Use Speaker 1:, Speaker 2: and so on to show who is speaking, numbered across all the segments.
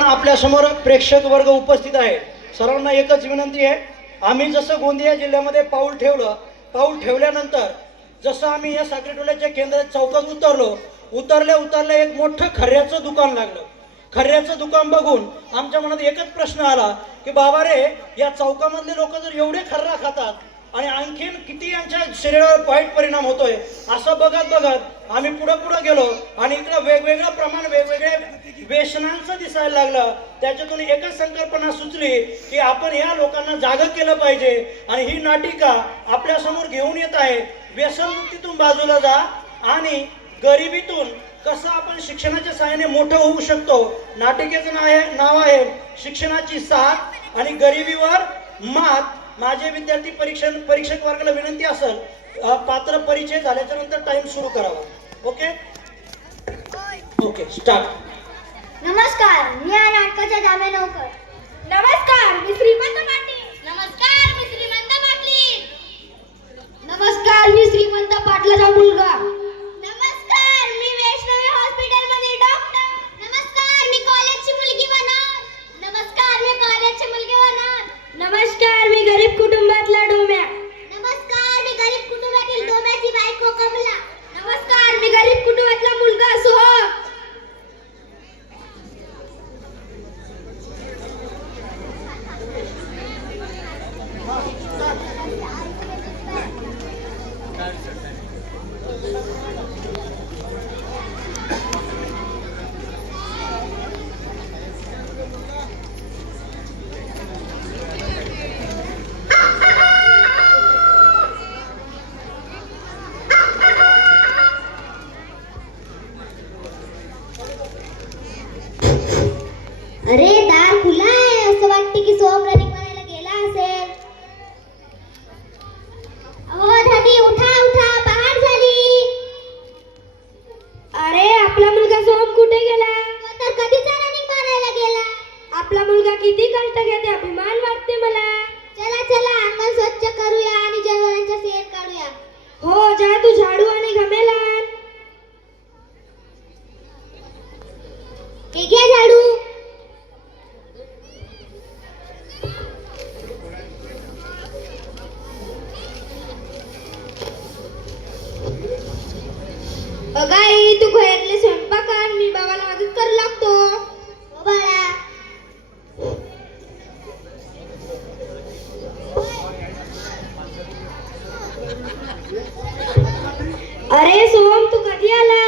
Speaker 1: पण आपल्यासमोर प्रेक्षक वर्ग उपस्थित आहे. सर्वांना एकच विनंती आहे. आम्ही जसं गोंदिया जिल्ह्यामध्ये पाऊल ठेवलं पाऊल ठेवल्यानंतर जसं आम्ही या साखरेटोल्याच्या केंद्रात चौकात उतरलो उतरल्या उतरल्या एक मोठं खऱ्याचं दुकान लागलं. खऱ्याचं दुकान बघून आमच्या मनात एकच प्रश्न आला की बाबा रे या चौकामधले लोक जर एवढे खर्रा खातात आणि आणखीन किती यांच्या शरीरावर वाईट परिणाम होतोय असं बघत बघत आम्ही पुढे पुढे गेलो आणि इकडं वेगवेगळं प्रमाण वेगवेगळे व्यसनांचं दिसायला लागलं. त्याच्यातून एकच संकल्पना सुचली की आपण या लोकांना जाग केलं पाहिजे आणि ही नाटिका आपल्यासमोर घेऊन येत आहे. व्यसनमुक्तीतून बाजूला जा आणि गरिबीतून कसं आपण शिक्षणाच्या सहाय्याने मोठं होऊ शकतो नाटिकेचं नाव आहे नाव आहे शिक्षणाची साथ आणि गरिबीवर मात. माझे विद्यार्थी परीक्षण परीक्षक वर्गाला विनंती असेल पात्र परिचय झाल्याच्यानंतर टाइम सुरू करावा. ओके ओके स्टार्ट
Speaker 2: नमस्कार मी या नाटकाच्या जाम्या नौकर. नमस्कार मी श्रीमंत पाटील. नमस्कार मी श्रीमंत पाटील. नमस्कार मी श्रीमंत पाटलाचा मुलगा. नमस्कार मी वैष्णवी हॉस्पिटलमध्ये डॉक्टर. नमस्कार मी कॉलेजची मुलगी बनत. नमस्कार मी कॉलेजची मुलगी नमस्कार मी गरीब कुटुंबातला डोम्या. नमस्कार मी गरीब कुटुंबातील डोम्याची बायको कमला. नमस्कार मी गरीब कुटुंबातला अरे सोहम तू कधी आला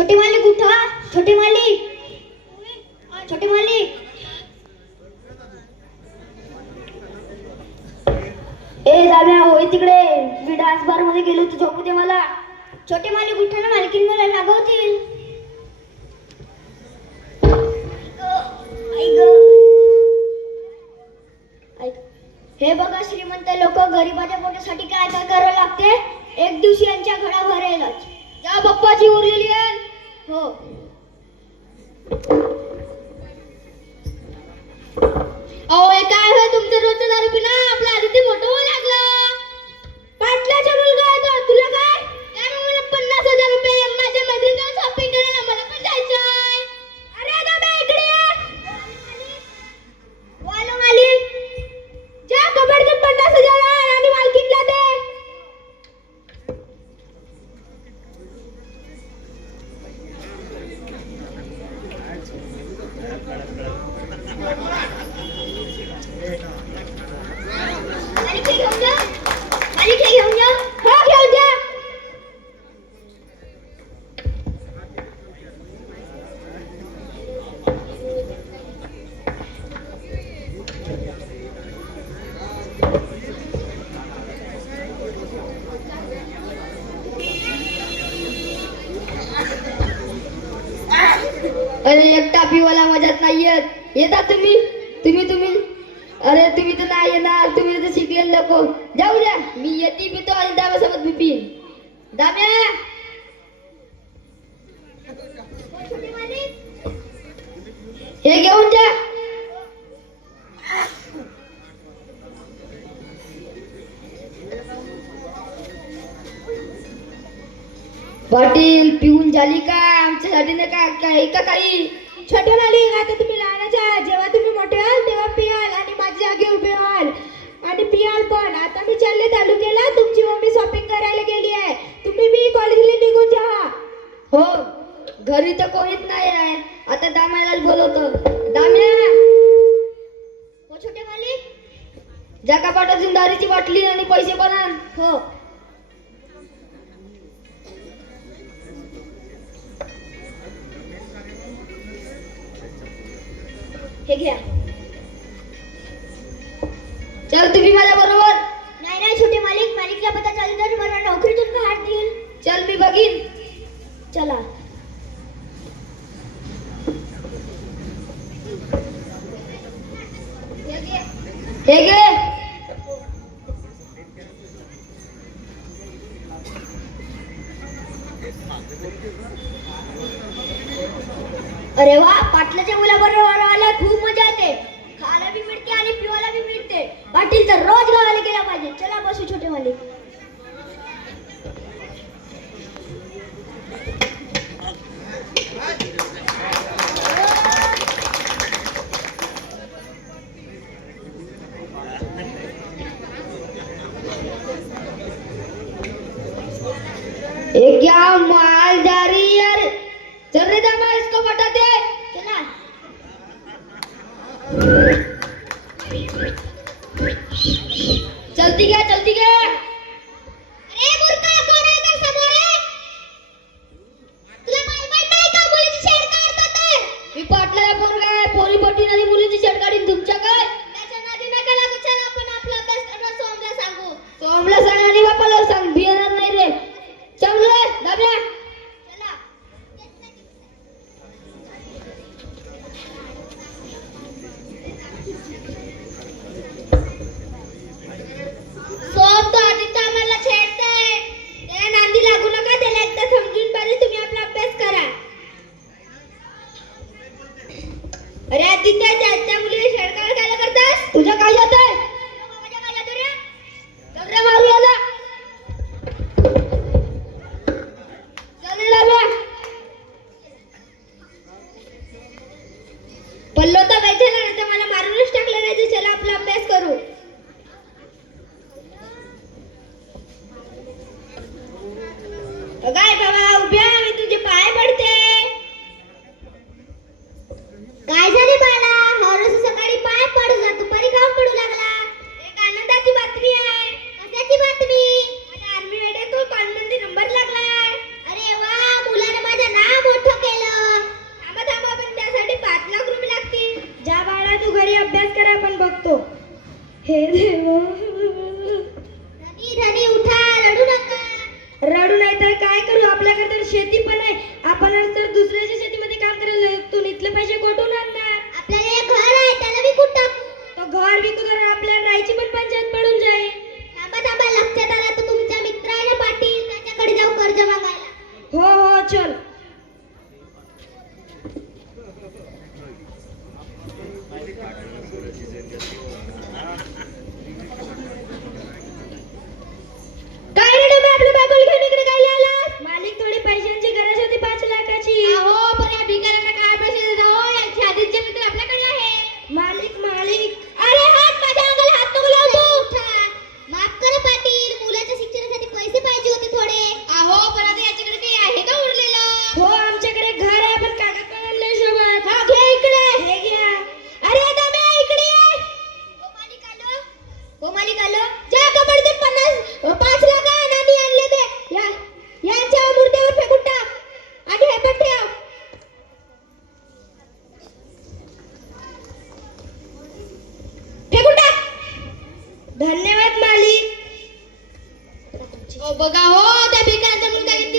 Speaker 3: छोटे मालिक छोटे मालिक ए दाम्या होय तिकडे. मी डान्स बारमध्ये गेलो होतो झोपू दे मला. छोटे मालिक उठा ना मालकीन मला. ऐक. हे बघा श्रीमंत लोक गरीबाच्या पोटासाठी काय काय करावं लागते? एक दिवशी यांच्या घरा भरेलच या बाप्पाची उरलेली आहे हो. अहो काय होय? तुमचं रोजचं दारू पिणं? आपला आदित्य मोठं होऊ लागलं. अरे एकटा पिवाला मजात नाही येत येता तुम्ही? तुम्ही तुम्ही? अरे तुम्ही तर नाही येणार. तुम्ही तर शिकलेले लोक. जाऊ द्या. मी येते पितो आणि दाम्यासोबत मी पिन दाम्या! पाटील पिऊन झाली का? आमच्यासाठी नाही का काही का काही?
Speaker 2: छोटे मालिक आता तुम्ही लहानच आहात. जेव्हा तुम्ही मोठे व्हाल तेव्हा पियाल आणि माझी जागी उभे व्हाल. आणि पियाल पण. आता मी चालले तालुक्याला. तुमची मम्मी शॉपिंग करायला गेली आहे. तुम्ही मी कॉलेजला निघून जा.
Speaker 3: हो. घरी तर कोणीच नाही आहे. आता दाम्यालाच बोलवतो. दाम्या! हो छोटे मालिक. जा कपाटातून दारूची बाटली आणि पैसे पण हो. हे तुझ्या मुली काय करतास? काय
Speaker 2: जातं बघा हो त्या भिकाऱ्याचा मुलगा किती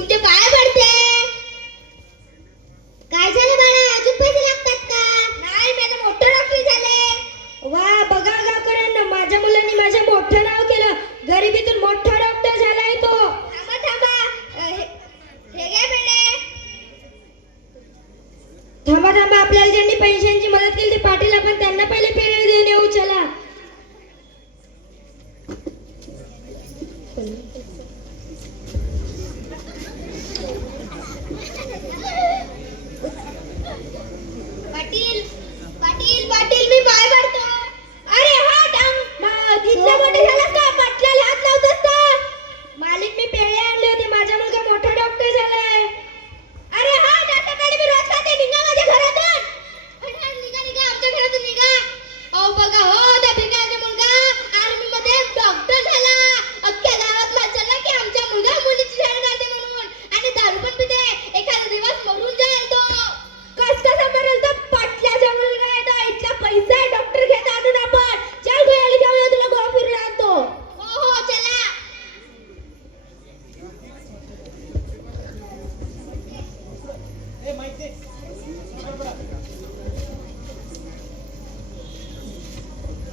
Speaker 2: तुमचे पाय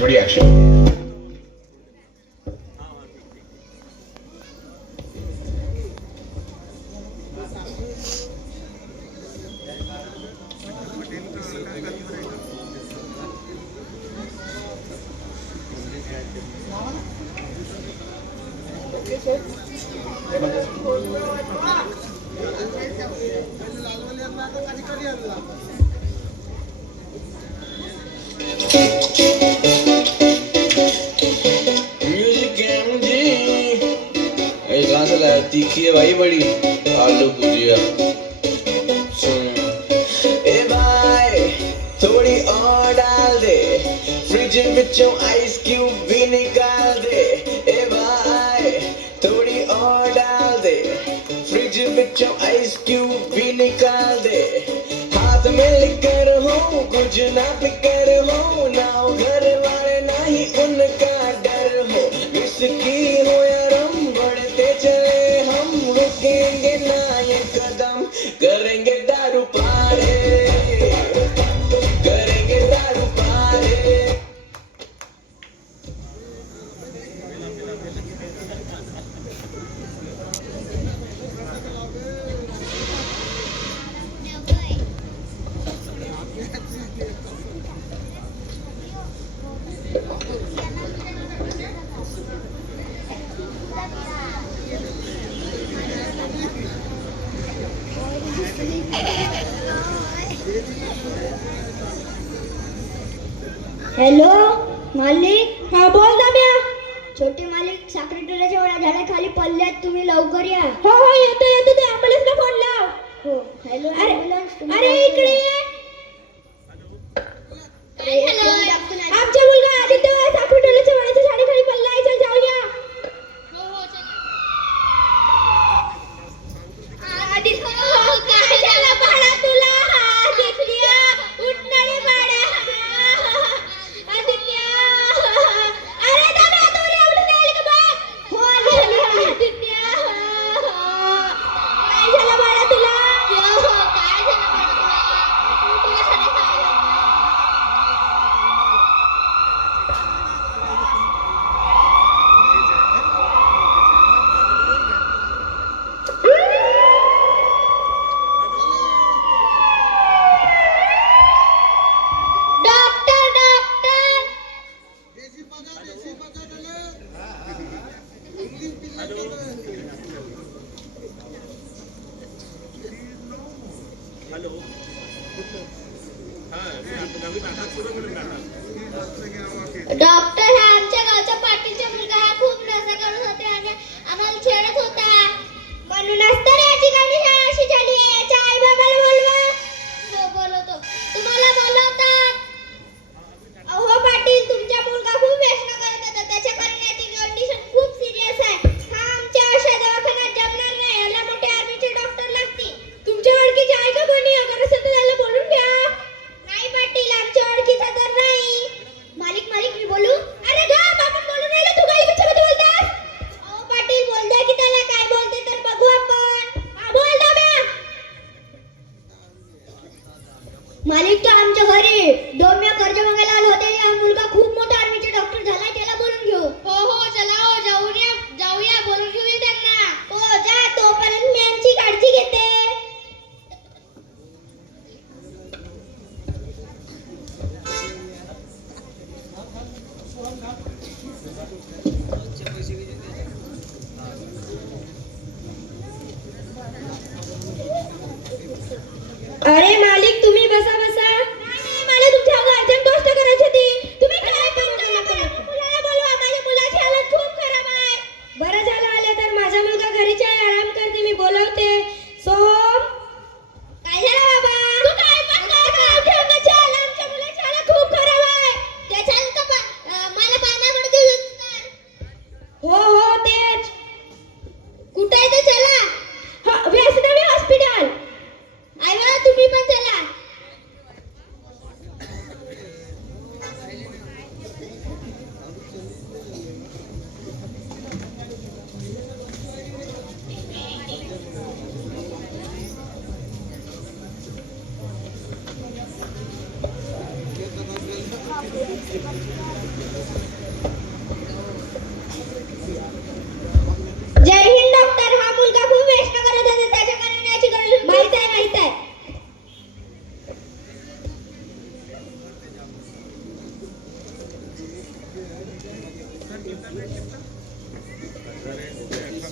Speaker 4: is ready action. Thank you. निकाल दे हाथ में लेकर हूँ कुछ ना बिके
Speaker 2: हॅलो मालिक?
Speaker 3: हा बोल दाम्या.
Speaker 2: छोटे मालिक साखरे टोल्याच्या वेळा झाडा खाली पल्ल्यात तुम्ही लवकर या.
Speaker 3: हो हो येतो येतो ते ॲम्ब्युलन्सला फोन लाव.
Speaker 2: हो हॅलो
Speaker 3: अरे अरे इकडे
Speaker 2: ये.
Speaker 5: हॅलो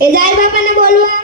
Speaker 3: એ જાય બાપાને બોલવા.